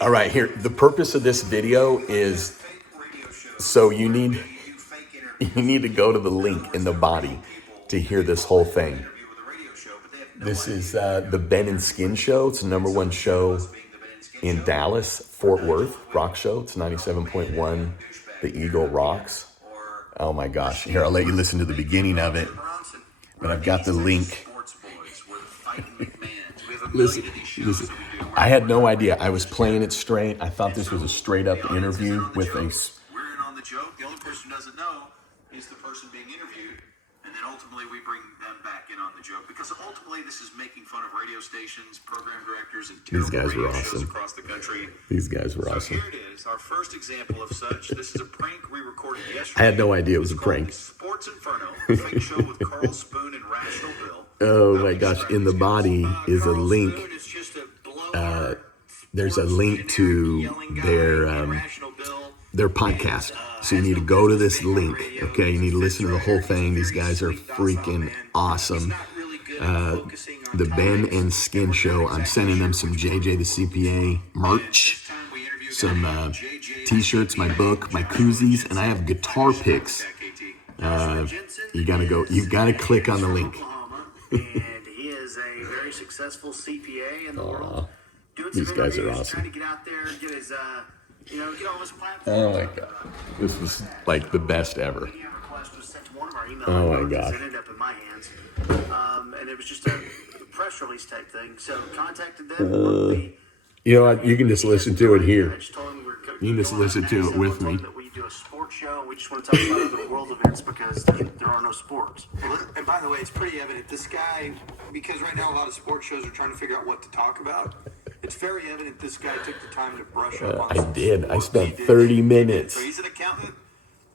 All right, here. The purpose of this video is so you need to go to the link in the body to hear this whole thing. This is the Ben and Skin Show. It's the #1 show in Dallas, Fort Worth, rock show. It's 97.1. The Eagle rocks. Oh my gosh. Here, I'll let you listen to the beginning of it. But I've got the link. Listen. I had no idea. I was playing it straight. I thought this was a straight up interview with a... We're in on the joke. The only person who doesn't know is the person being interviewed. And then ultimately we bring them back in on the joke. Because ultimately this is making fun of radio stations, program directors, and These guys were radio shows awesome. across the country. These guys were So awesome. here it is, our first example of such. This is a prank we recorded yesterday. I had no idea it was a It's called prank. Sports Inferno, a fake show with Carl Spoon and Rational Bill. Oh my gosh. In the body is a link. There's a link to their podcast. So you need to go to this link. Okay, you need to listen to the whole thing. These guys are freaking awesome. The Ben and Skin Show. I'm sending them some JJ the CPA merch, some t-shirts, my book, my koozies, and I have guitar picks. You gotta click on the link. And he is a very successful CPA in the world. These guys are awesome. Trying to get out there and get his, get all his platforms. Oh my god, this was like the best ever. Request was sent to one of our email Oh my inboxes. god. It ended up in my hands, and it was just a press release type thing. So contacted them. You know what? You can just listen to it here. I just told them You can just listen to it with me. that we do a sports show. We just want to talk about other world events because there are no sports. And by the way, it's pretty evident this guy, because right now a lot of sports shows are trying to figure out what to talk about. It's very evident this guy took the time to brush up on I some did. sports. I spent He did. 30 minutes. So he's an accountant.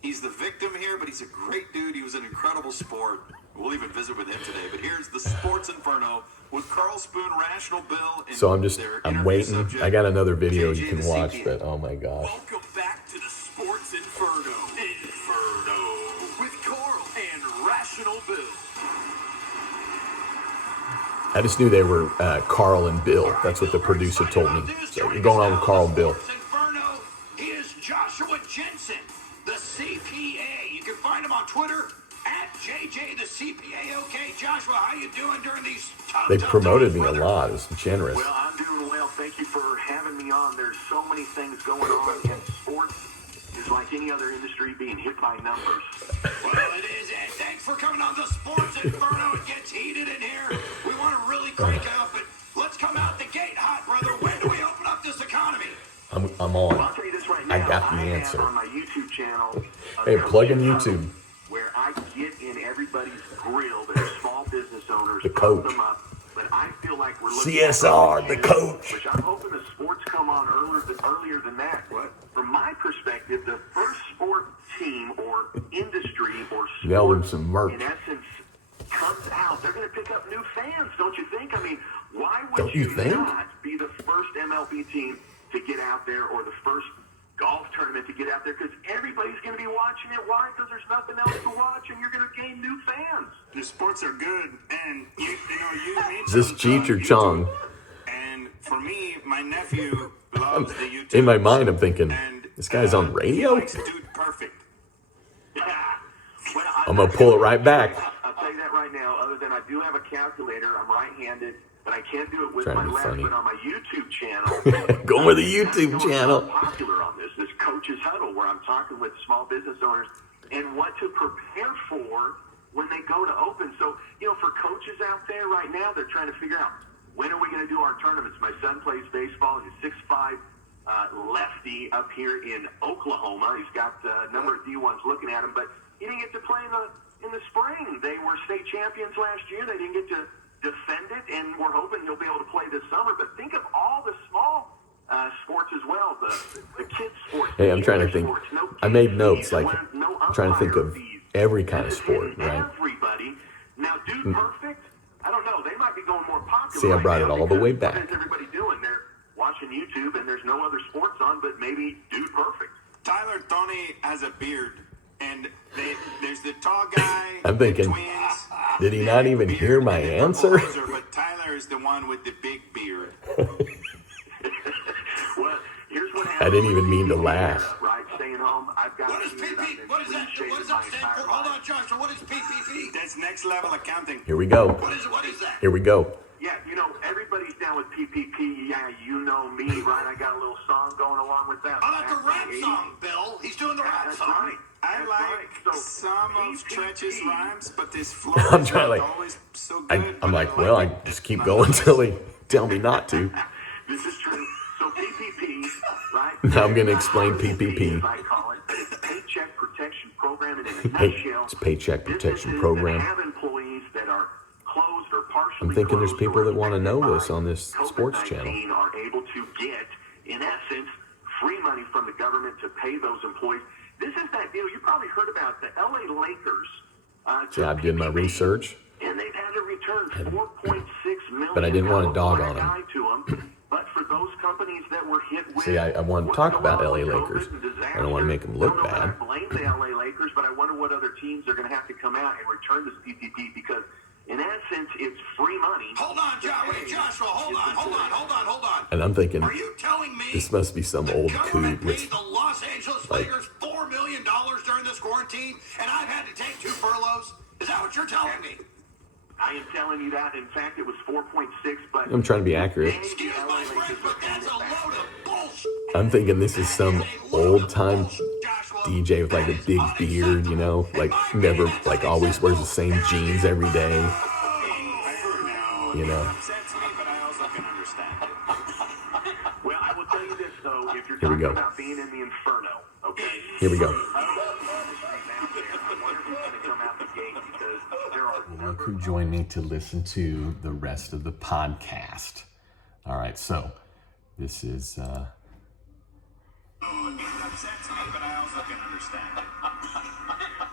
He's the victim here, but he's a great dude. He was an incredible sport. We'll even visit with him today. But here's the Sports Inferno with Carl Spoon, Rational Bill, and So I'm their waiting. subject, I got another video you JJ can the watch, CPA. but oh my gosh. Welcome back to the Sports Inferno. Inferno with Carl and Rational Bill. I just knew they were Carl and Bill. That's what the producer told me. So we're going on with Carl and Bill. Inferno is Joshua Jensen, the CPA. You can find him on Twitter at JJ the CPA. Okay, Joshua, how you doing during these tough They promoted times, me a brother? lot. It was generous. Well, I'm doing well. Thank you for having me on. There's so many things going on, and sports is like any other industry being hit by numbers. Well, it is, and thanks for coming on the Sports Inferno. It gets heated in here. We want to really crank it up, but let's come out the gate hot, brother. When do we open up this economy? I'm Well, on. I'll tell you this right I now. got the have answer. on my YouTube channel. Hey, plug in YouTube. Where I get in everybody's grill. There's small business owners. The pump coach. them up, but I feel like we're looking CSR, at the coach. Which I'm hoping the sports come on earlier than that. What? From my perspective, the first sport team or industry or Mail them sport, some merch. in essence, comes out, they're going to pick up new fans, don't you think? I mean, why would Don't you think? not be the first MLB team to get out there or the first golf tournament to get out there? Because everybody's going to be watching it. Why? Because there's nothing else to watch, and you're going to gain new fans. The sports are good, and you mean Is this Cheech or Chong? And for me, my nephew loves the YouTube. In my mind, I'm thinking, And, this guy's on radio? He likes Dude Perfect. Well, I'm going to pull it right back. I'll tell you that right now. Other than I do have a calculator, I'm right-handed, but I can't do it with Trying my to be left. funny. But on my YouTube channel, Going with the YouTube channel. Popular on this coach's huddle where I'm talking with small business owners and what to prepare for when they go to open. So, for coaches out there right now, they're trying to figure out when are we going to do our tournaments. My son plays baseball. He's 6'5", lefty up here in Oklahoma. He's got a number of D1s looking at him, but he didn't get to play in the spring. They were state champions last year. They didn't get to defend it, and we're hoping he'll be able to play this summer. But think of all the small sports as well, the kids sports. Hey, I'm trying to think. Sports, no I made kids notes, fees, like, no trying to think umpire of fees. every kind of This is sport, hitting right? Everybody. Now, Dude Perfect, I don't know. They might be going more popular. See, I right brought now it all the because way what back. is everybody doing? They're watching YouTube, and there's no other sports on, but maybe Dude Perfect. Tyler Tony has a beard, and there's the tall guy. I'm thinking, the twins, did he they not have even a beard, hear my and then answer? Purple Hoser, but Tyler is the one with the big beard. Well, I didn't even mean to laugh. Right, staying home. I've got. What is PP? What is that? What does that stand for? Hold on, Joshua. What is PPP? That's next level accounting. Here we go. What is that? Here we go. Yeah, everybody's down with PPP. Yeah, you know me, right? I got a little song going along with that. How about the rap song, Bill? He's doing the rap That's song. right. I That's like right. So, some of Stretch's PPP. rhymes, but this flow I'm is trying, not like, always so good. I'm like, well, I just keep going till they tell me not to. This is true. So PPP, right? Now I'm going to explain PPP. As I call it, it's a Paycheck Protection Program, and in a nutshell, It's Paycheck Protection businesses Program. that have employees that are closed or partially I'm thinking there's closed people or that want to know affected this by on this sports channel. COVID-19 are able to get, in essence, free money from the government to pay those employees. This is that deal you probably heard about, the LA Lakers. Yeah, I did my research. And they've had to return $4.6 million. But I didn't want to dog on them. To them. But for those companies that were hit with, See, I want to what's talk going about on LA with Lakers. COVID and disaster, I don't want to make them look I don't know that bad. I blame the LA Lakers, but I wonder what other teams are going to have to come out and return this PPP because, in essence, it's free money. Hold on, Joshua. Hold on. And I'm thinking, Are you telling me this must be some the old government coup paid with, the Los Angeles like- Lakers $4 million during this quarantine, and I've had to take 2 furloughs? Is that what you're telling me? I am telling you that. In fact, it was 4.6, but I'm trying to be accurate. Excuse my French, but that's a load of bullshit. I'm thinking this is some old time DJ with like a big beard, like never, like always wears the same jeans every day. You know. Upsets me, but I also can understand it. well, I will tell you this though: if you're Here we talking go. about being in the Inferno, okay? Here we go. Look who joined me to listen to the rest of the podcast. All right, so this is It upsets me, but I also can understand it.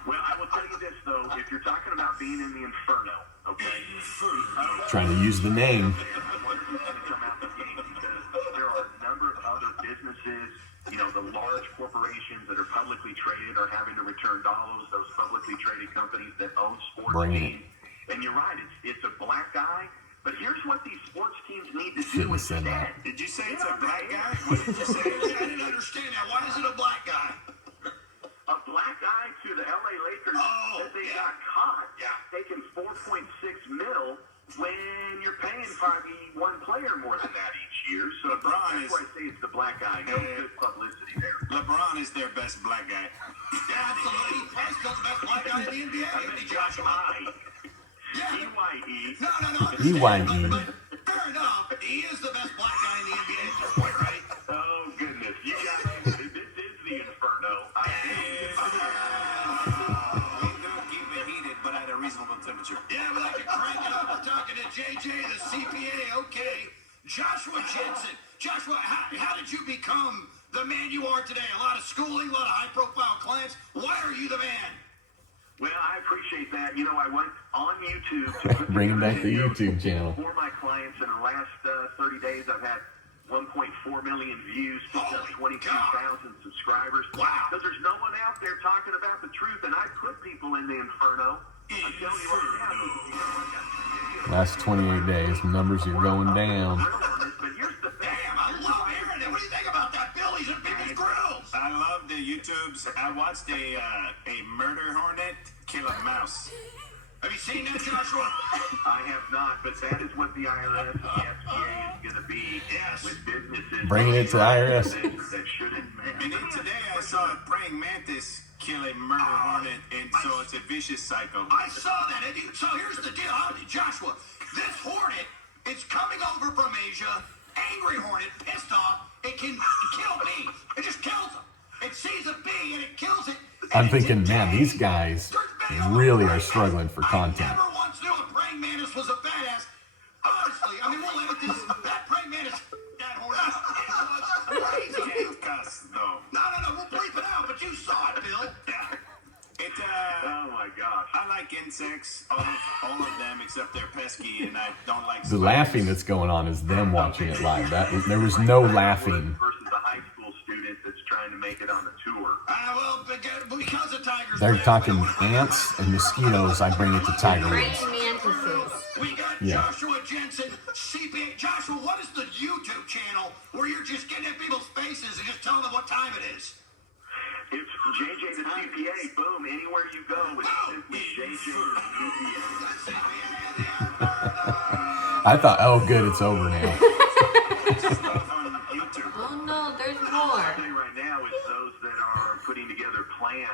Well, I will tell you this though: if you're talking about being in the Inferno, okay? trying to use the name. I wonder who's going to come out the gate because there are a number of other businesses, the large corporations that are publicly traded are having to return dollars. Those publicly traded companies that own sports Bring it. teams. And you're right, it's a black guy. But here's what these sports teams need to Shouldn't do have said instead. that. Did you say it's a black guy? What did you say? I didn't understand that. Why is it a black guy? A black guy to the LA Lakers Oh, that they yeah. got caught Yeah. taking 4.6 mil when you're paying probably one player more than that each year. So LeBron that's is- why I say it's the black guy. No good publicity there. LeBron is their best black guy. Yeah, absolutely. He's still the best black guy in the NBA, isn't he, Joshua? Yeah. EYE. No. EYE. But fair enough. He is the best black guy in the NBA at this point, right? Oh, goodness. You got this is the Inferno. Don't keep it heated, but at a reasonable temperature. Yeah, we like to crank it up. We're talking to JJ, the CPA. Okay. Joshua Jensen. Joshua, how did you become the man you are today? A lot of schooling, a lot of high-profile clients. Why are you the man? Well, I appreciate that. I went on YouTube to put Bringing together back the videos YouTube channel. for my clients. In the last 30 days, I've had 1.4 million views, picked up Holy 22,000 subscribers. Wow. Because there's no one out there talking about the truth, and I put people in the Inferno. I'm telling you right now. Last 28 days, numbers are going down. But here's the thing. Damn, I love hearing it. What do you think about that, Bill? He's in people's grills. I love the YouTubes. I watched a murder hornet kill a mouse. Have you seen that, Joshua? I have not, but that is what the IRS and the FCA is going to be Yes. with businesses. Bringing it to the IRS. That shouldn't. And then today I saw a praying mantis kill a murder hornet, and so it's a vicious cycle. I saw that. So here's the deal, Joshua. This hornet is coming over from Asia, angry hornet, pissed off. It can kill me. It just kills them. It sees a bee and it kills it. I'm thinking, man, these guys really are struggling for I content. never once knew a praying mantis was a badass. Honestly, we'll limit this. That praying mantis, that hornet, it was crazy. Can't cuss though. No, we'll bleep it out, but you saw it, Bill. Yeah. Oh my gosh. I like insects, all of them except they're pesky, and I don't like The spiders. laughing that's going on is them watching it live. There was no laughing. Versus a high school student that's trying to make it on the tour. Well, because of Tigers. They're talking ants and mosquitoes. I bring it to Tiger Woods. Praying mantises. We got Yeah. Joshua Jensen, CPA. Joshua, what is the YouTube channel where you're just getting in people's faces and just telling them what time it is. It's JJ the CPA. Boom. Anywhere you go, it's simply JJ the CPA. I thought, oh, good, it's over now. On YouTube. Oh no, there's What more. I'm saying right now is those that are putting together plans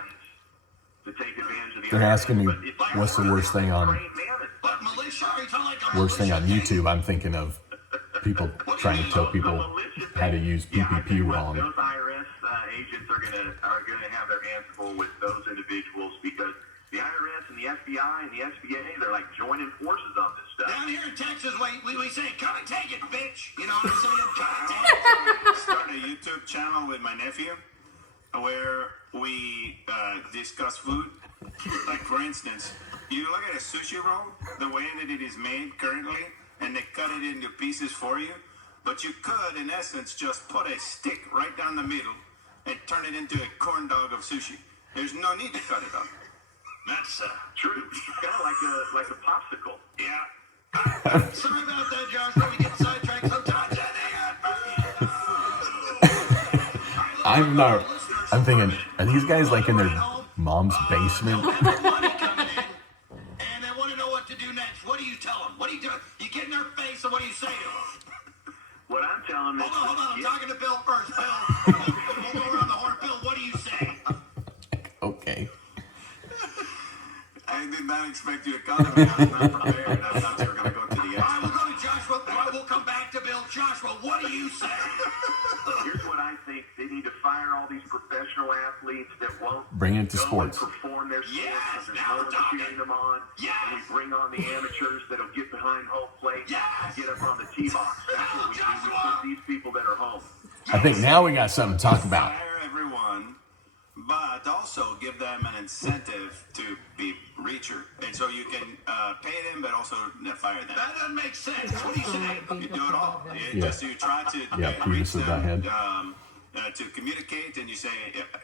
to take advantage of the They're asking me, but it's what's the worst thing on great mammoth. But militia, are you talking like a worst thing on militia gang? YouTube? I'm thinking of people trying to tell people how to use Yeah, I tell you PPP what, wrong. those IRS agents are gonna have their hands full with those individuals because the IRS and the FBI and the SBA, they're like joining forces on this stuff. Down here in Texas, we say, come and take it, bitch. You know what I'm saying? Come and take it. Start a YouTube channel with my nephew where we discuss food. Like, for instance, you look at a sushi roll, the way that it is made currently, and they cut it into pieces for you. But you could, in essence, just put a stick right down the middle and turn it into a corn dog of sushi. There's no need to cut it up. That's True. It's kind of like a popsicle. yeah. Sorry about that, Josh. Let me get sidetracked sometimes. I'm thinking, are these guys like in their mom's basement? Money coming in, and they want to know what to do next. What do you tell them? What do you do? You get in their face, and what do you say to them? What I'm telling them Hold on. I'm is, talking to Bill first. Bill, we'll go around the horn. Bill, what do you say? Okay. I did not expect you to come to me. I was not prepared. I thought you were going to go to the All right, we'll expert. go to Joshua. All right, we'll come back to Bill. Joshua, what do you say? here's what I think: they need to fire all these professional athletes that won't Bring it to go sports. and perform their sports. Yes, because there's now no we're one talking. cheering them on. Yes. And we bring on the amateurs that'll get behind home plate Yes. and get up on the tee box. That's what we do. We Joshua. put these people that are home. I think now we got something to talk about. Fire everyone, but also give them an incentive to be reacher. And so you can pay them, but also fire them. That doesn't make sense. What do you say? You do it all. Yeah. Just you try to Yeah, reach Beavis of the them head. To communicate, and you say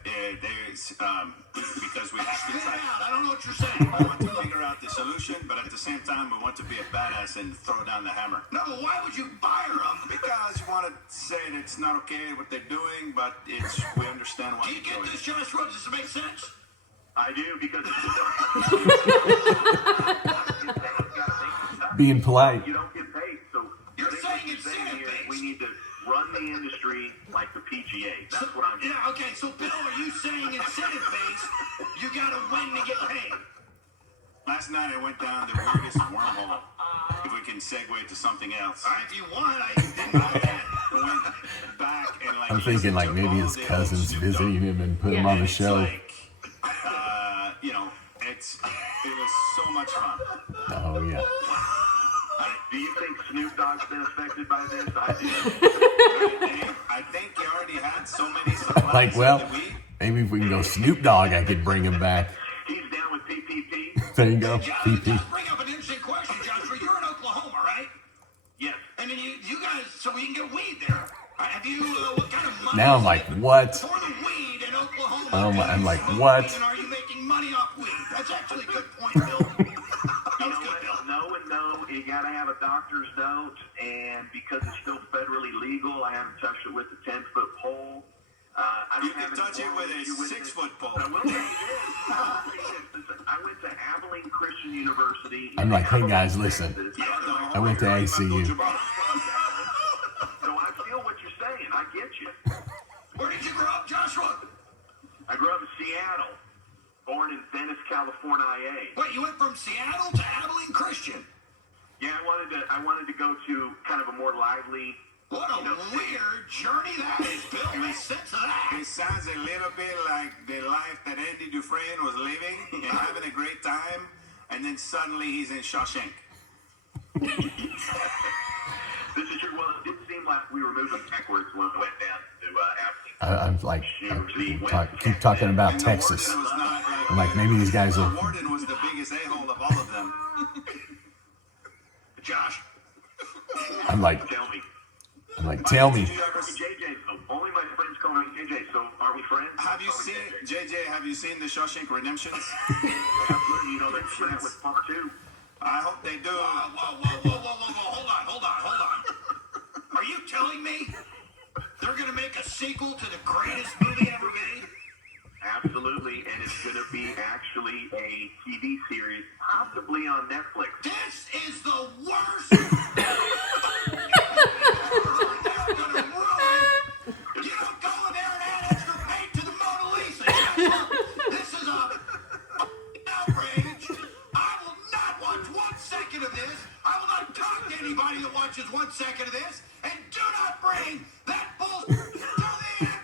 there's because we have to Spit it try. out. I don't know what you're saying. We want to figure out the solution, but at the same time, we want to be a badass and throw down the hammer. No, but why would you fire them? Because you want to say that it's not okay what they're doing, but we understand why Do you they're get doing this, it. Joshua? Does it make sense? I do because Being polite. you don't get paid. So You're I think saying what you're incentive saying here is based. we need to run the industry like the PGA. That's what I'm saying. Yeah, okay, so Bill, are you saying incentive based? You gotta win to get paid. Last night I went down the weirdest wormhole. If we can segue to something else. All right, if you want, I didn't know that. I went back and I'm thinking like maybe his cousin's visiting him and put him on the It's show. like, it was so much fun. Oh yeah. Do you think Snoop Dogg's been affected by this? I do. I think he already had so many supplies Like, well, of the weed. maybe if we can go Snoop Dogg, I could bring him back. He's down with PPP. There you go. Josh, PP. just bring up an interesting question, Joshua. You're in Oklahoma, right? Yes. And then you guys, so we can get weed there. Have you, what kind of money? Now I'm like, what? For the weed in Oklahoma. Oh my- do I'm you like, smoke what? weed, and are you making money off weed? That's actually a good point, Bill. That You was know good, what? Bill. No and no. You got to have a doctor's note, and because it's still federally legal, I haven't touched it with the 10-foot pole. I don't You have can any touch it moral with a issue 6-foot pole. But I will say this. I went to Abilene Christian University. I'm like, hey guys, listen. I went to ACU. So I feel what you're saying. I get you. Where did you grow up, Joshua? I grew up in Seattle, born in Venice, California, IA. Wait, you went from Seattle to Abilene Christian. Yeah, I wanted to go to kind of a more lively. What a weird journey that is, Bill. Makes sense of that. It sounds a little bit like the life that Andy Dufresne was living and having a great time, and then suddenly he's in Shawshank. This is true. Well, it did seem like we were moving backwards when we went down to I'm like, keep talking about And the Texas. warden was not I'm like, maybe these guys the will. warden was the biggest a-hole of all of them. Josh. I'm like, Tell me. tell me. Did you ever see- JJ, so only my friends call me JJ, so are we friends? Have you Call me seen JJ? Have you seen the Shawshank Redemptions? Absolutely, you know that with part 2. I hope they do. Whoa. Hold on. Are you telling me sequel to the greatest movie ever made? Absolutely, and it's going to be actually a TV series, possibly on Netflix. This is the worst. They're gonna ruin. You don't go in there and add extra paint to the Mona Lisa. This is a outrage. I will not watch 1 second of this. I will not talk to anybody that watches 1 second of this. And do not bring that bullshit to the Inferno.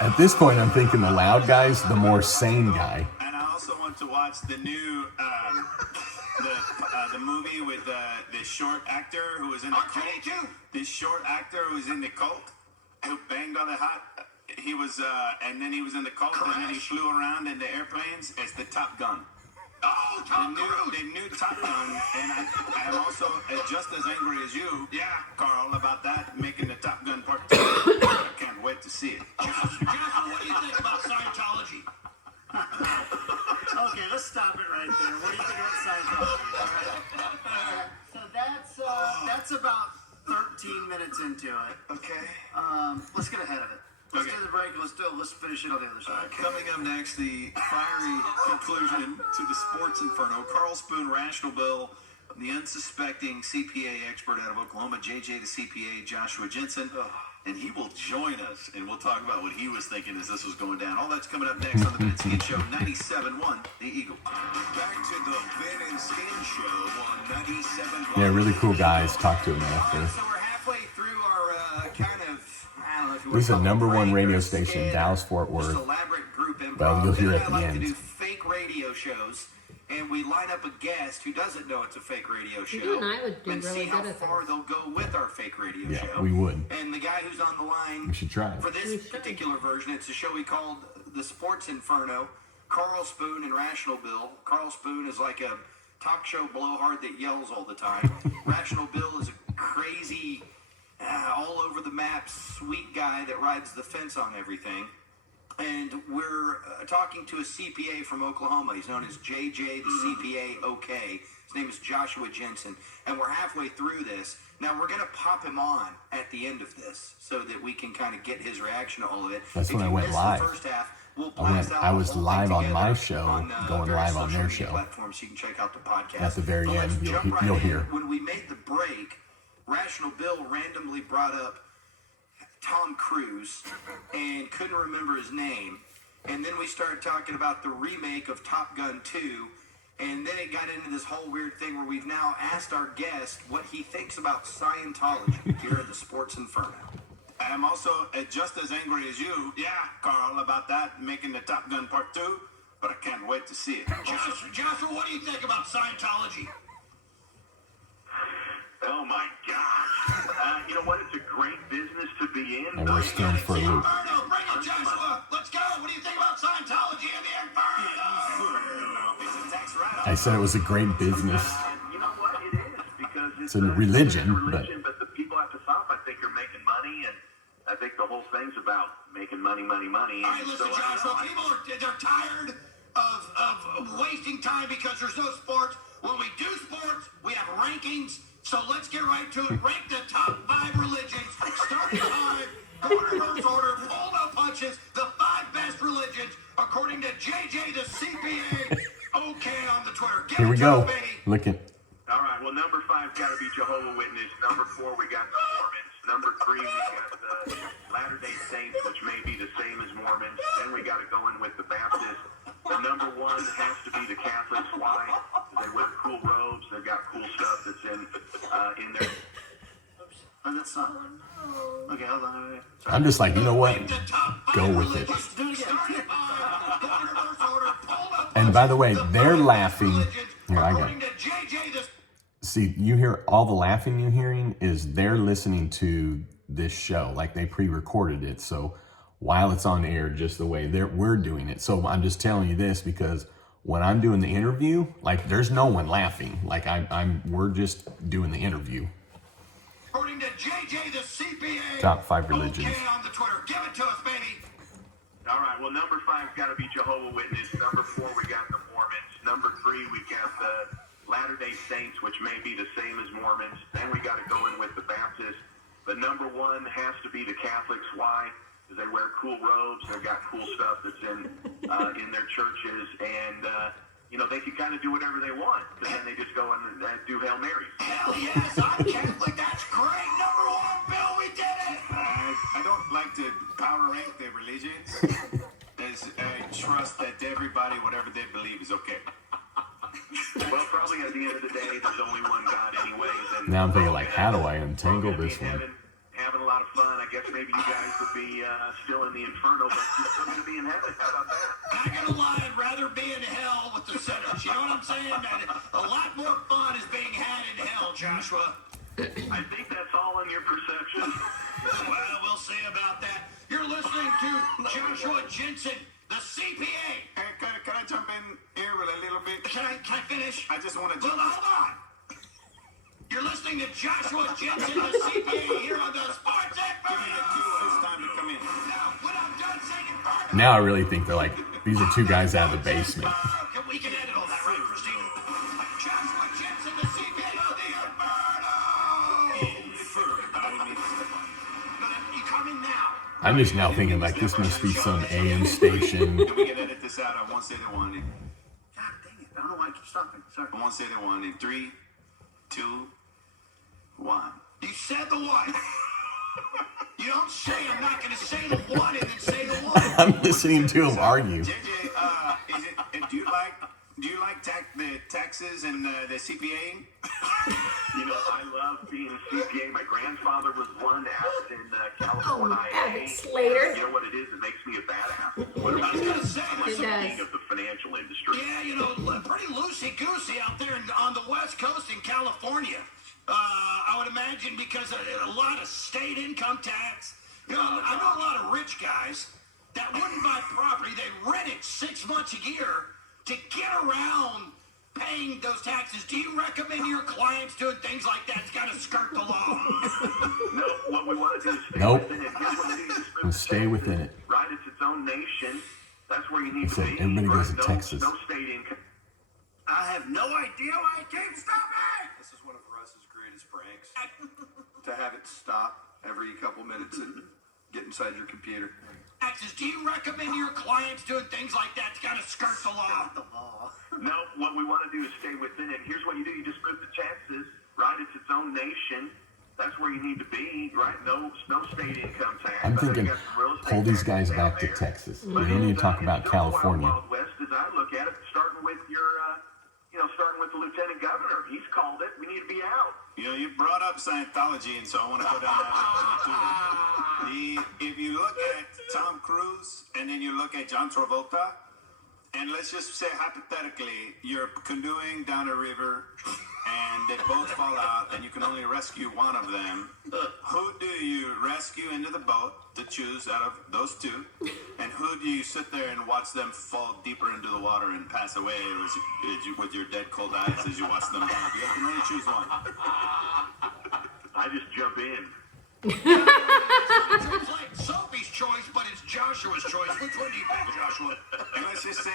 At this point, I'm thinking the loud guy's the more sane guy. And I also want to watch the new the movie with this short actor who was in the cult. R2D2. This short actor who was in the cult, who banged all the hot. He was, and then he was in the cult, and then he flew around in the airplanes as the Top Gun. Oh, Tom Cruise. The new Top Gun, and I'm also just as angry as you, Carl, about that making the Top Gun Part 2. I can't wait to see it. Joshua, what do you think about Scientology? Okay, let's stop it right there. What do you think about Scientology? So that's about 13 minutes into it. Okay. Let's get ahead of it. Let's get the break. Let's finish it on the other side. Coming up next, the fiery conclusion to the Sports Inferno. Carl Spoon, Rational Bill, the unsuspecting CPA expert out of Oklahoma, JJ the CPA, Joshua Jensen. And he will join us, and we'll talk about what he was thinking as this was going down. All that's coming up next on the Ben and Skin Show, 97.1 The Eagle. Back to the Ben and Skin Show on 97.1. Yeah, really cool guys. Talk to him after. So we're halfway through our kind of, I don't know if you This is a want to call it #1 break radio or station, skit, Dallas, Fort just Worth. elaborate group improv. Well, you'll hear Ben at and I the like end. to do fake radio shows, and we line up a guest who doesn't know it's a fake radio show. You and I would do and really see how good at far this. they'll go with our fake radio Yeah, show. we would. And the guy who's on the line We should try it. for this We should. particular version, it's a show we called The Sports Inferno. Carl Spoon and Rational Bill. Carl Spoon is like a talk show blowhard that yells all the time. Rational Bill is a crazy, all over the map, sweet guy that rides the fence on everything. And we're talking to a CPA from Oklahoma. He's known as JJ the CPA OK. His name is Joshua Jensen. And we're halfway through this. Now, we're going to pop him on at the end of this so that we can kind of get his reaction to all of it. That's If when I you went missed live. The first half, we'll I blast out was the whole live thing on my together show, on, going various live on social their media show. platforms, so you can check out the podcast. At the very But let's end, jump you'll- right you'll in. hear. When we made the break, Rational Bill randomly brought up Tom Cruise and couldn't remember his name. And then we started talking about the remake of Top Gun 2. And then it got into this whole weird thing where we've now asked our guest what he thinks about Scientology here at the Sports Inferno. I'm also just as angry as you, Carl, about that making the Top Gun Part 2, but I can't wait to see it. Joshua, what do you think about Scientology? Oh my gosh. You know what? It's a great business to be in. And we're still for a loop. Inferno, bring it, Joshua. Let's go. What do you think about Scientology and the Inferno? It's a tax write-off. I said it was a great business. You know what? It is because It's a religion, but the people at the top, I think, are making money, and I think the whole thing's about making money. All right, And listen, so, Joshua. People they're tired of wasting time because there's no sports. When we do sports, we have rankings. So let's get right to it. Rank the top 5 religions. Starting high, go in reverse order, pull no punches. The 5 best religions, according to JJ the CPA. Okay on the Twitter. Give Here we it to go. us, baby. Look at all right, well, number 5's got to be Jehovah Witness. Number 4, we got the Mormons. Number 3, we got the Latter-day Saints, which may be the same as Mormons. Then we got to go in with the Baptists. The number 1 has to be the Catholics. Why? They wear cool robes. They've got cool stuff that's in there. Oh, that's not. Okay, hold on. Wait. I'm just like, you know what? Rank the top 5 Go with it. religions. Do it again. Starting high, go in reverse order, pull no And by the way, punches. they're 5 best laughing. religions, Here, I got according to JJ the See, you hear all the laughing you're hearing is they're listening to this show. Like they pre-recorded it. So while it's on air, just the way we're doing it. So I'm just telling you this because when I'm doing the interview, like there's no one laughing. Like we're just doing the interview. According to JJ the CPA. Top 5 religions. Okay on the Twitter. Give it to us, baby. All right, well, number 5's got to be Jehovah Witness. Number 4, we got the Mormons. Number 3, we got the Latter-day Saints, which may be the same as Mormons. Then we got to go in with the Baptists. But number one has to be the Catholics. Why? Because they wear cool robes. They've got cool stuff that's in their churches, and they can kind of do whatever they want. But then they just go and do Hail Marys. Hell yes, I'm Catholic. That's great. Number one, Bill, we did it. I don't like to power rank their religions. I trust that everybody, whatever they believe, is okay. Well, probably at the end of the day, there's only one God anyways. And Now I'm thinking, like, how do I untangle we're gonna be this in one? heaven, having a lot of fun. I guess maybe you guys would be still in the Inferno, but you're still going to be in heaven. How about that? Not gonna lie, I'd rather be in hell with the sinners. You know what I'm saying? Man, a lot more fun is being had in hell, Joshua. I think that's all in your perception. Well, we'll see about that. You're listening to Joshua Jensen, the CPA. Hey, can I jump in here with a little bit? Can I finish? I just want to Hold jump. on, hold on. You're listening to Joshua Jensen, the CPA, here on the Sports Give me a cue when it's time to come in. Now, when I'm done saying Inferno, Now I really think they're like, these are two guys out of the basement. we can edit all that, right, Christine? Joshua Jensen, the CPA of the Inferno. You come in now. I'm just now thinking, like, this must be some AM station. And we can edit this out. I won't say the one. God dang it. I don't know why I keep stopping. Sorry. I won't say the one. In 3, 2, 1. You said the one. You don't say I'm not going to say the one and then say the one. I'm listening to him argue. JJ, do you like the taxes and the CPA? I love being a CPA. My grandfather was one out in California. Evan Slater. You know what it is? It makes me a badass. I was going to say, I'm It the does. king of the financial industry. yeah, pretty loosey-goosey out there on the West Coast in California. I would imagine because of a lot of state income tax. I know a lot of rich guys that wouldn't buy property. They rent it 6 months a year to get around paying those taxes. Do you recommend your clients doing things like that to kind of skirt the law? No, what we want to do is stay Nope. within it. Here's what it is. And stay within it. Right? It's its own nation. That's where you need He to said be. everybody goes right? to Texas. No state income. I have no idea why it keeps stopping. This is one of Russ's greatest pranks. To have it stop every couple minutes and get inside your computer. Taxes. Do you recommend your clients doing things like that to kind of skirt the law? No, what we want to do is stay within it. Here's what you do. You just move to Texas, right? It's its own nation. That's where you need to be, right? No state income tax. I'm I know you thinking, got some real estate pull these taxes guys down back to there. Texas. We But don't need to talk it's about still the California. Wild West, as I look at it, starting with starting with the lieutenant governor. He's called it. We need to be out. You brought up Scientology, and so I want to put on that. If you look at Tom Cruise, and then you look at John Travolta, and let's just say hypothetically, you're canoeing down a river, and they both fall out, and you can only rescue one of them. Who do you rescue into the boat to choose out of those two? And who do you sit there and watch them fall deeper into the water and pass away with your dead cold eyes as you watch them drown? You can only choose one. I just jump in. It's like Sophie's choice, but it's Joshua's choice. Which one do you pick, Joshua? And let's just say,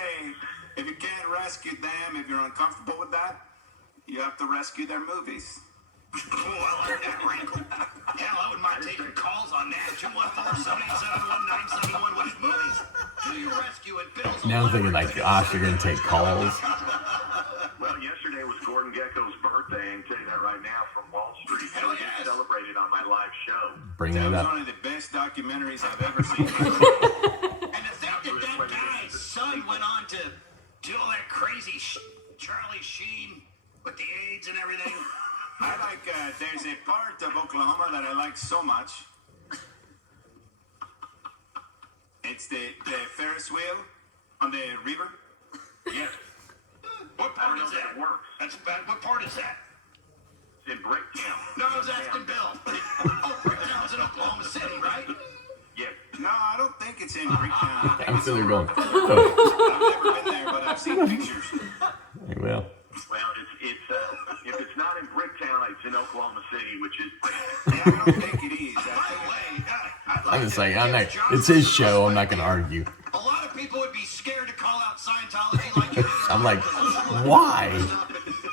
if you can't rescue them, if you're uncomfortable with that, you have to rescue their movies. Oh, I like that wrinkle. Hell, I wouldn't mind taking calls on that. 214-787-1971 with his movies. Do you rescue it, Bill's? Now I'm thinking, like, gosh, you're going to take calls. Well, yesterday was Gordon Gekko's birthday, and tell you that right now from Wall Street. Hell It was yes. celebrated on my live show. Bringing That it was up. one of the best documentaries I've ever seen. And to think that guy's son went on to do all that crazy Charlie Sheen with the AIDS and everything. I like, there's a part of Oklahoma that I like so much. It's the Ferris wheel on the river. Yes, What part is that? it works. That's bad. What part is that? It's in Bricktown. No, I was asking Bill. Oh, Bricktown's in Oklahoma City, right? Yes. No, I don't think it's in Bricktown. I think I'm it's sitting there in- going, oh, I've never been there, but I've seen pictures. well. Well, if it's not in Bricktown, it's in Oklahoma City, which is Yeah, I don't think it is. By the way, I'd like I'm just to like, I'm give not, Joshua it's his some show. I'm not respect going to here. argue. A lot of people would be scared to call out Scientology like you did. I'm like, why?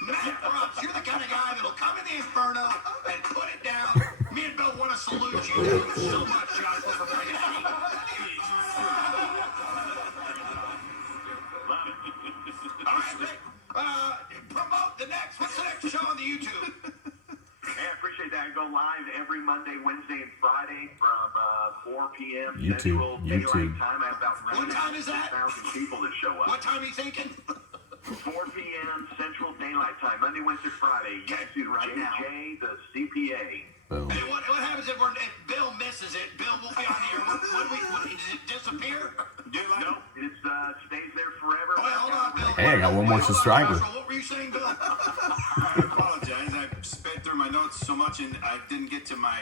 Matt Brooks, you're the kind of guy that'll come in the Inferno and put it down. Me and Bill want to salute so much, Joshua, for bringing me. Love it. All right, Rick, promote the next. What's the next show on the YouTube? Hey, I appreciate that. I go live every Monday, Wednesday, and Friday from 4 p.m. YouTube, Central YouTube. Daylight Time. I have about What time is that? 1,000 people that show up. What time are you thinking? 4 p.m. Central Daylight Time, Monday, Wednesday, Friday. YouTube, right now. JJ the CPA. Boom. Hey, what happens if Bill misses it? Bill won't be on here. What, does it disappear? No, it stays there forever. Oh, wait, hold on, Bill. Hey, I got one more Hold on, subscriber. Joshua, what were you saying, Bill? I apologize. I sped through my notes so much, and I didn't get to my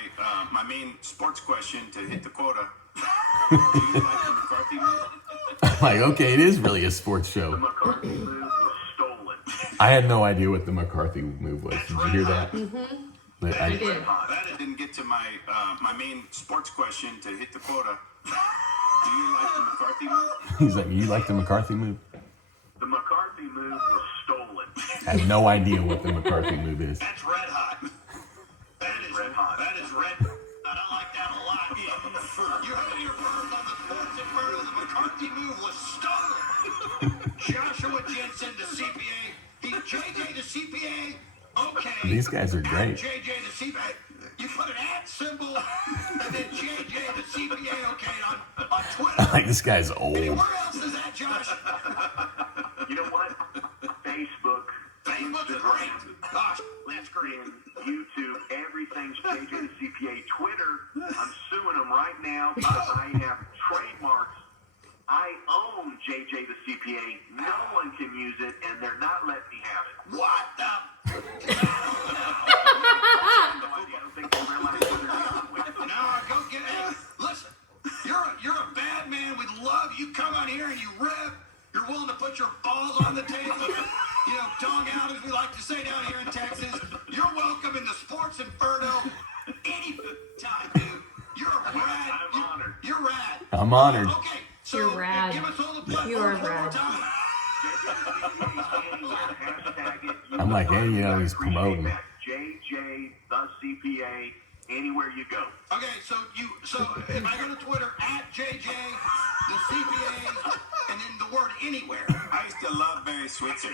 my main sports question to hit the quota. Do you like the McCarthy move? Like, okay, it is really a sports The show. McCarthy move was stolen. I had no idea what the McCarthy move was. Did you hear that? But I did. I didn't get to my my main sports question to hit the quota. Do you like the McCarthy move? He's like, you like the McCarthy move? The McCarthy move was stolen. I have no idea what the McCarthy move is. That's red hot. That is Red hot. That is red. I don't like that a lot. You heard it here first on the Sports Inferno. The McCarthy move was stolen. Joshua Jensen, the CPA. He's JJ, the CPA. Okay. These guys are great. JJ, the CPA. You put an @ symbol and then JJ, the CPA. Okay, on Twitter. Like, this guy's old. Where else is that, Josh? You know what? Facebook, Facebook's great. Gosh, that's great. YouTube, everything's JJ the CPA. Twitter, I'm suing them right now because I have trademarks. I own JJ the CPA. No one can use it, and they're not letting me have it. What the? I don't think they realize what they're doing. No, go get it. Listen, you're a bad man. We love you. Come on here and you rip. You're willing to put your balls on the table. You know, dong out, as we like to say down here in Texas. You're welcome in the Sports Inferno any time, dude. You're rad. I'm honored. You're rad. I'm honored. Okay, so You're rad. give us all the platform You are one more rad. time. I'm like, hey, you know, he's promoting. JJ the CPA. Anywhere you go. Okay, so if I go to Twitter @JJ the CPA and then the word anywhere. I used to love Barry Switzer.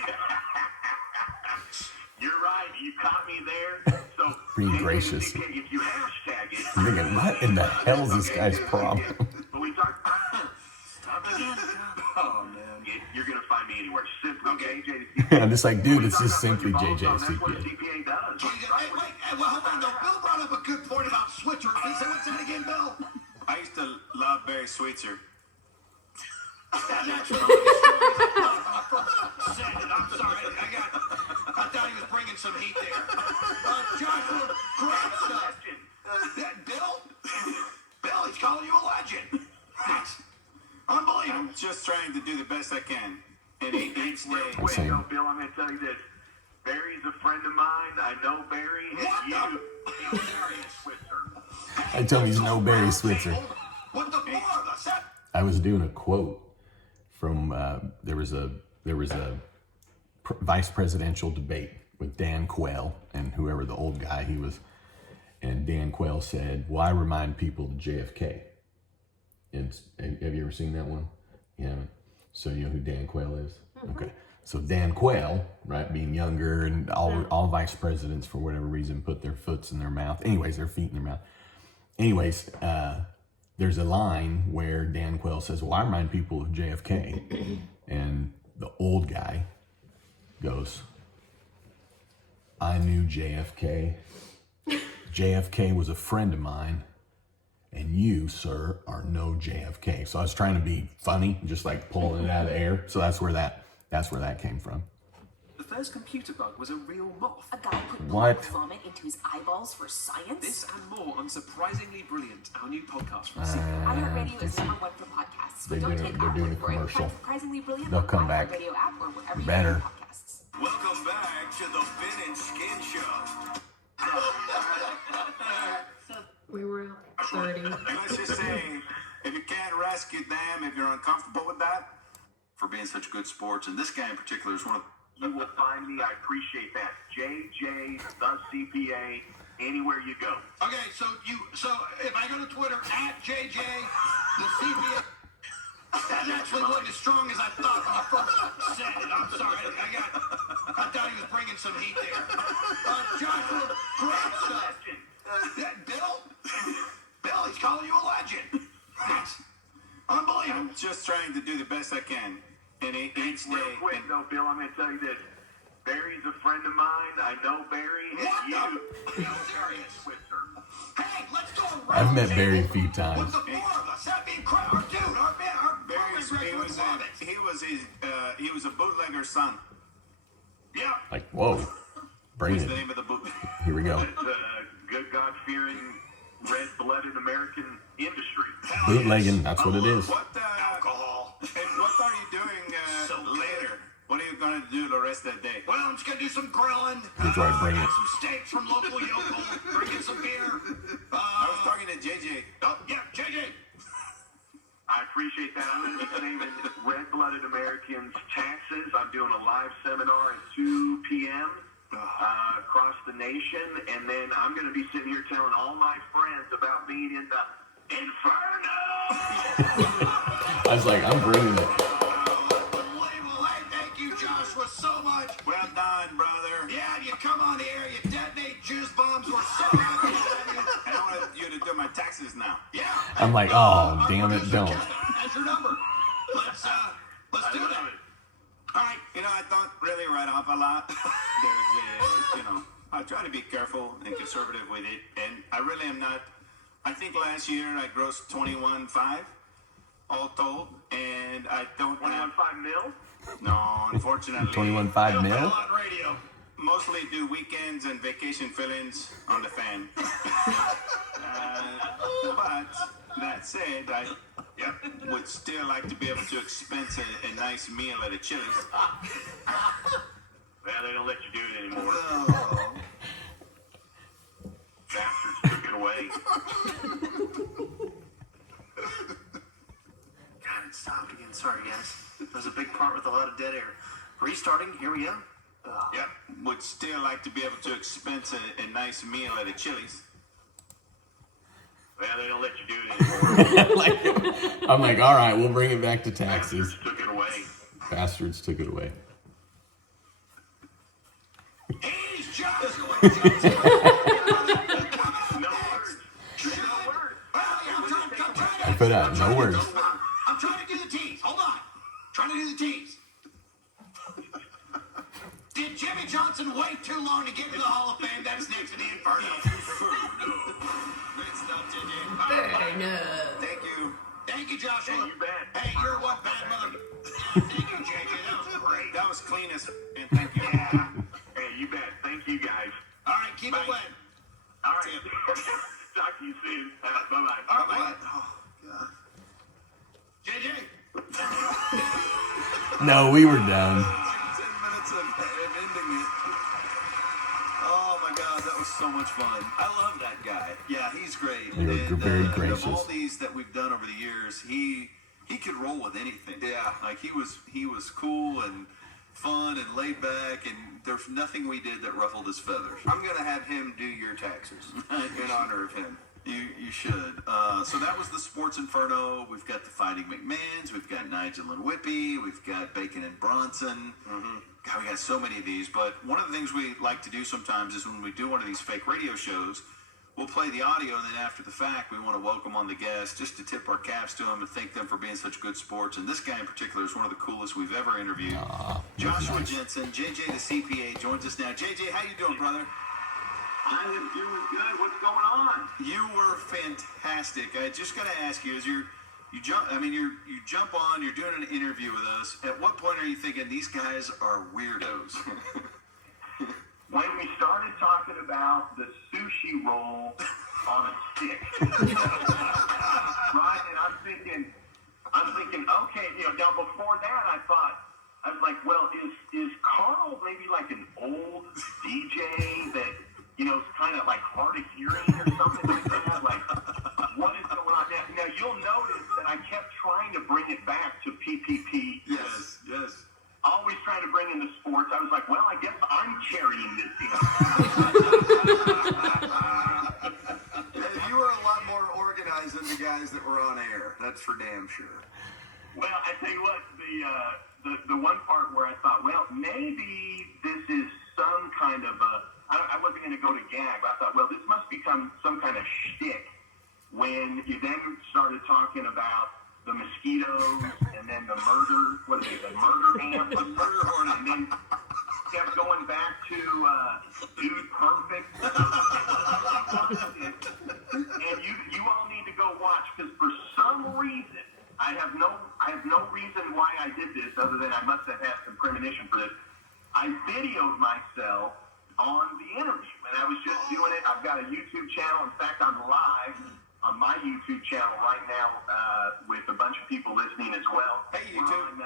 You're right. You caught me there. So Being JJ the gracious. CPA, if you hashtag it. I'm thinking, what in the hell is this guy's problem? But we talk. Stop again. Oh man. You're gonna find me anywhere. Simply Okay. JJ the CPA. I'm just like, dude, it's just When simply you talk about JJ what your balls are, CPA. That's what CPA does. Hey, well, hold on, though. Bill brought up a good point about Switzer. Please say what's that again, Bill? I used to love Barry Switzer. That's actually one of the stories said it. I'm sorry. I thought he was bringing some heat there. Joshua, great stuff. Bill, he's calling you a legend. That's unbelievable. I'm just trying to do the best I can. And each day. Wait, saying- no, Bill, I'm going to tell you this. Barry's a friend of mine. I know Barry. And What you. the? Switzer. I told him he's no Barry Switzer. With the four of us. I was doing a quote from there was a vice presidential debate with Dan Quayle and whoever the old guy he was, and Dan Quayle said, "Well, I remind people of JFK." And have you ever seen that one? Yeah. So you know who Dan Quayle is? Okay. So Dan Quayle, right, being younger, and all vice presidents for whatever reason put their foots in their mouth. Anyways, their feet in their mouth. Anyways, there's a line where Dan Quayle says, "Well, I remind people of JFK," and the old guy goes, "I knew JFK. JFK was a friend of mine, and you, sir, are no JFK." So I was trying to be funny, just like pulling it out of the air. So that's where that came from. The first computer bug was a real moth. A guy put What? black vomit into his eyeballs for science? This and more on Surprisingly Brilliant, our new podcast from iHeartRadio is #1 for podcasts. They're But don't doing- take they're our doing word a for it. commercial. Find Surprisingly Brilliant They'll on come back. iHeartRadio app or wherever you Better. get your podcasts. Welcome back to the Finn and Skin Show. We were 30. And let's just say, if you can't rescue them, if you're uncomfortable with that, For being such good sports, and this guy in particular is one of You will find me. I appreciate that. JJ the CPA. anywhere you go. Okay, so if I go to Twitter at JJ the CPA, that actually wasn't as strong as I thought when you first said it. I'm sorry, I thought he was bringing some heat there. Joshua, great stuff. Bill, he's calling you a legend. That's unbelievable. I'm just trying to do the best I can. And each Real day. quick, though, Bill, I'm going to tell you this. Barry's a friend of mine. I know Barry. And What you. Are you serious? Hey, let's go around. I've met Barry a table few with times. the four of us. That'd be incredible. Dude, our Barry's, he was a bootlegger's son. Yeah. Like, whoa, bring What's it. the name of the boot? Here we go. It's a good, God-fearing, red-blooded American industry. Bootlegging, that's what it is. What Alcohol. and what are you doing So good. later? What are you going to do the rest of the day? Well, I'm just gonna do some grilling. Here's where I bring it. Have some steaks from local yokel. Drinking some beer. I was talking to JJ. Oh yeah, JJ. I appreciate that. I'm going to be saving red-blooded Americans taxes. I'm doing a live seminar at 2 p.m. Across the nation, and then I'm going to be sitting here telling all my friends about being in the Inferno. I was like, I'm bringing it. Unbelievable. Hey, thank you, Joshua, so much. Well done, brother. Yeah, you come on the air, you detonate juice bombs. We're so happy to have you. And I want you to do my taxes now. Yeah. I'm like, oh, damn it, don't. That's your number. Let's do that. All right. You know, I don't really write off a lot. I try to be careful and conservative with it, and I really am not. I think last year I grossed 21.5, all told, and I don't have 21.5 mil? no, unfortunately. 21.5 mil? On radio. Mostly do weekends and vacation fill-ins on the fan. But that said, I would still like to be able to expense a nice meal at a Chili's. Well, they don't let you do it anymore. Oh. Bastards took it away. God, it stopped again. Sorry, guys. There's a big part with a lot of dead air. Restarting. Here we go. Yep. Would still like to be able to expense a nice meal at a Chili's. Well, they don't let you do it anymore. I'm like, all right, we'll bring it back to taxes. Bastards took it away. Bastards took it away. He's Joshua. No words. No words. I'm put out no words. I'm trying to do the tease. Hold on. Trying to do the tease. Did Jimmy Johnson wait too long to get to the Hall of Fame? That's next to the Inferno. Great stuff, JJ. Very no. Thank you. Thank you, Joshua. Hey, you bet. Hey, you're one bad mother. Thank you, JJ. That was great. That was clean as and thank you. Yeah. Hey, you bet. Thank you, guys. All right, keep it wet. All right. Talk to you soon. Bye-bye. All right, bye. Oh, God. JJ. No, we were done. 10 minutes of ending it. Oh my God, that was so much fun. I love that guy. Yeah, he's great. You were very Of gracious. all these that we've done over the years, he could roll with anything. Yeah, like he was cool and fun and laid back, and there's nothing we did that ruffled his feathers. I'm gonna have him do your taxes in honor of him. You should. So that was the Sports Inferno. We've got the Fighting McMahons. We've got Nigel and Whippy. We've got Bacon and Bronson. God, we got so many of these. But one of the things we like to do sometimes is when we do one of these fake radio shows, we'll play the audio, and then after the fact, we want to welcome on the guests just to tip our caps to them and thank them for being such good sports. And this guy in particular is one of the coolest we've ever interviewed. Joshua Jensen, JJ the CPA, joins us now. JJ, how you doing, brother? I am doing good. What's going on? You were fantastic. I just got to ask you, as you jump on, you're doing an interview with us. At what point are you thinking these guys are weirdos? When we started talking about the sushi roll on a stick, right? And I'm thinking, okay, now before that, I was like, well, is Carl maybe like an old DJ that, is kind of like hard of hearing or something like that? Like, what is going on now? Now, you'll notice that I kept trying to bring it back to PPP. Yes. Always trying to bring in the sports. I was like, well, I guess I'm carrying this guys that were on air. That's for damn sure. Well, I tell you what, the one part where I thought, well, maybe this is some kind of I wasn't going to go to gag, but I thought, well, this must become some kind of shtick when you then started talking about the mosquitoes and then the murder, what is it, the murder ant? The murder hornet. And then kept going back to Dude Perfect. And you all need to go watch, because for some reason, I have no reason why I did this other than I must have had some premonition for this. I videoed myself on the interview, and I was just doing it. I've got a YouTube channel. In fact, I'm live on my YouTube channel right now with a bunch of people listening as well. Hey, YouTube.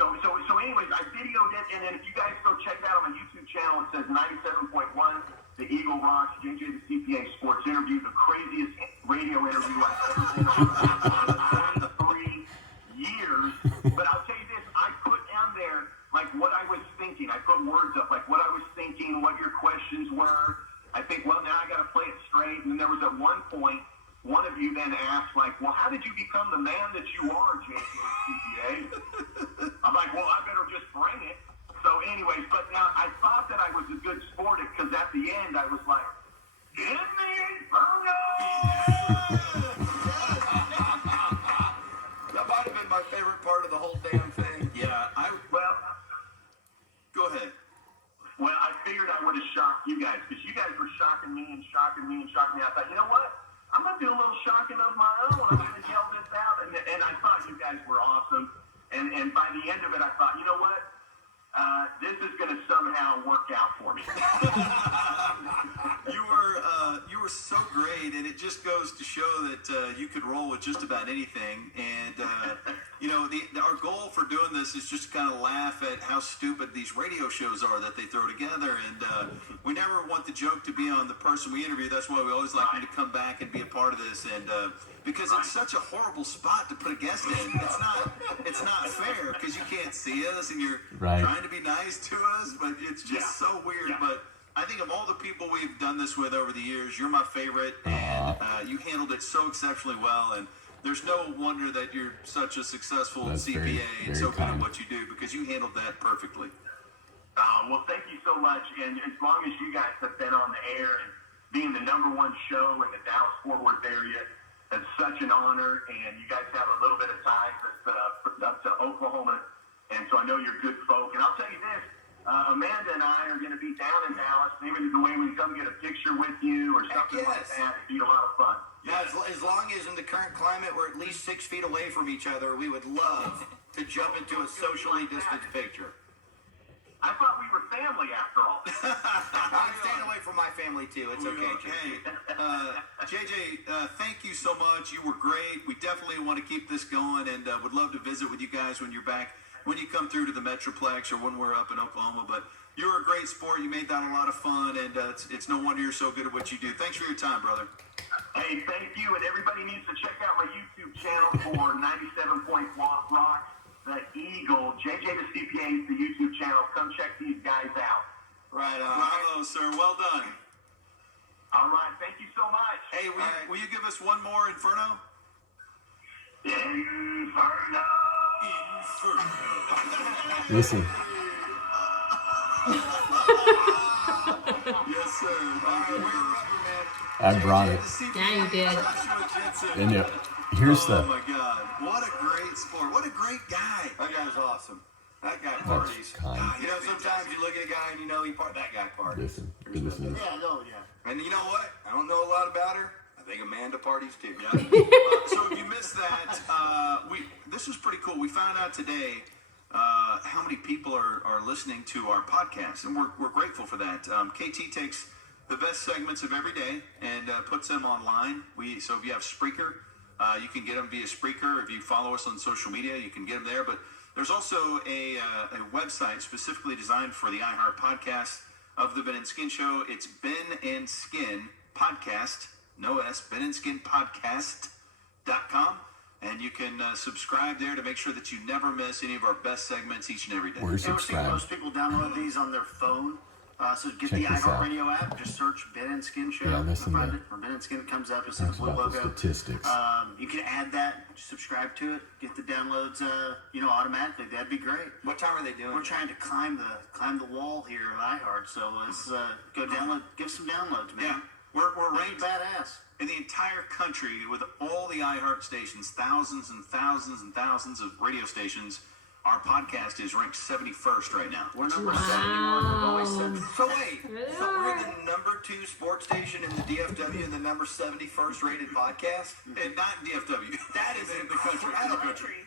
So anyways, I videoed it, and then if you guys go check that out on my YouTube channel, it says 97.1, the Eagle Rocks, JJ the CPA Sports Interview, the craziest radio interview I've ever been on in 23 years. But I'll tell you this, I put down there, like, what I was thinking. I put words up, like, what I was thinking, what your questions were. I think, well, now I got to play it straight. And then there was at one point, one of you then asked, like, well, how did you become the man that you are, JJ CPA? I'm like, well, I better just bring it. So anyways, but now I thought that I was a good sport, because at the end I was like, in the Inferno! That might have been my favorite part of the whole damn thing. Yeah, Well, Go ahead. well, I figured I would have shocked you guys, because you guys were shocking me and shocking me and shocking me. I thought, you know what? I'm going to do a little shocking of my own. I'm going to yell this out. And I thought you guys were awesome. And by the end of it, I thought, you know what? This is going to somehow work out for me. You were so great, and it just goes to show that you could roll with just about anything. And our goal for doing this is just to kind of laugh at how stupid these radio shows are that they throw together. And we never want the joke to be on the person we interview. That's why we always like them to come back and be a part of this. And because it's such a horrible spot to put a guest in, it's not fair, because you can't see us and you're trying to be nice to us, but it's just so weird. Yeah. But I think of all the people we've done this with over the years, you're my favorite, and you handled it so exceptionally well. And there's no wonder that you're such a successful CPA and so good at what you do, because you handled that perfectly. Well, thank you so much. And as long as you guys have been on the air and being the #1 show in the Dallas-Fort Worth area, it's such an honor. And you guys have a little bit of ties up to Oklahoma, and so I know you're good folk. And I'll tell you this, Amanda and I are going to be down in Dallas. Maybe the way we come get a picture with you or something like that. It'd be a lot of fun. Yeah, as long as in the current climate we're at least 6 feet away from each other, we would love to jump into a socially distanced picture. I thought we were family after all. I'm staying away from my family too. It's okay, JJ, thank you so much. You were great. We definitely want to keep this going, and would love to visit with you guys when you're back, when you come through to the Metroplex or when we're up in Oklahoma. But you're a great sport. You made that a lot of fun, and it's no wonder you're so good at what you do. Thanks for your time, brother. Hey, thank you, and everybody needs to check out my YouTube channel for 97.1 Rocks, the Eagle. JJ the CPA is the YouTube channel. Come check these guys out. Right on. Bravo, sir. Well done. All right, thank you so much. Hey, will you give us one more Inferno? Inferno! Listen, Yes, sir. I brought it. Yeah, you did. And here's Oh my God! What a great sport! What a great guy! That guy's awesome. That guy That's parties. kind. You know, sometimes you look at a guy and you know that guy parties. Listen, listen to this. Yeah, no, yeah. And you know what? I don't know a lot about her. I think Amanda parties too. So if you missed that, this was pretty cool. We found out today how many people are listening to our podcast, and we're grateful for that. KT takes the best segments of every day and puts them online. So if you have Spreaker, you can get them via Spreaker. If you follow us on social media, you can get them there. But there's also a website specifically designed for the iHeart podcast of the Ben and Skin Show. It's Ben and Skin Podcast, no S, Ben and Skin Podcast.com. And you can subscribe there to make sure that you never miss any of our best segments each and every day. We're You ever seen subscribed. most people download these on their phone? So get Check the this out. iHeartRadio app. Just search Ben and Skin Show. Yeah, listen Find to- it. Or Ben and Skin comes up. You'll see the Talks blue about the logo. statistics. You can add that. Subscribe to it. Get the downloads. Automatically. That'd be great. What time are they doing? We're trying to climb the wall here at iHeart. So let's go download. Give some downloads, man. Yeah, we're Pretty ranked badass. in the entire country with all the iHeart stations, thousands and thousands and thousands of radio stations. Our podcast is ranked 71st right now. We're number 71. We've always said. So wait, so we're the number 2 sports station in the DFW and the number 71st rated podcast? And not DFW. That is in the country.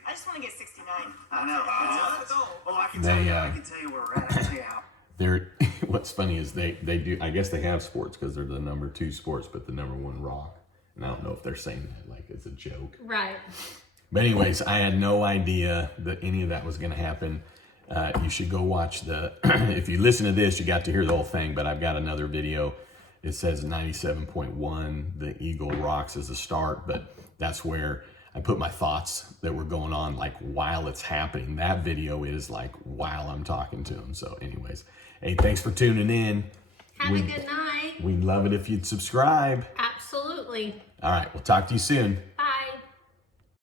I just want to get 69. I know. I can They, tell you. I can tell you where we're at. I can tell you how. They're what's funny is they do. I guess they have sports because they're the number 2 sports, but the number 1 rock. And I don't know if they're saying that like it's a joke. Right. But anyways, I had no idea that any of that was going to happen. You should go watch the. If you listen to this, you got to hear the whole thing. But I've got another video. It says 97.1. The Eagle rocks as a start, but that's where I put my thoughts that were going on like while it's happening. That video is like while I'm talking to him. So, anyways, hey, thanks for tuning in. Have a good night. We'd love it if you'd subscribe. Absolutely. All right, we'll talk to you soon.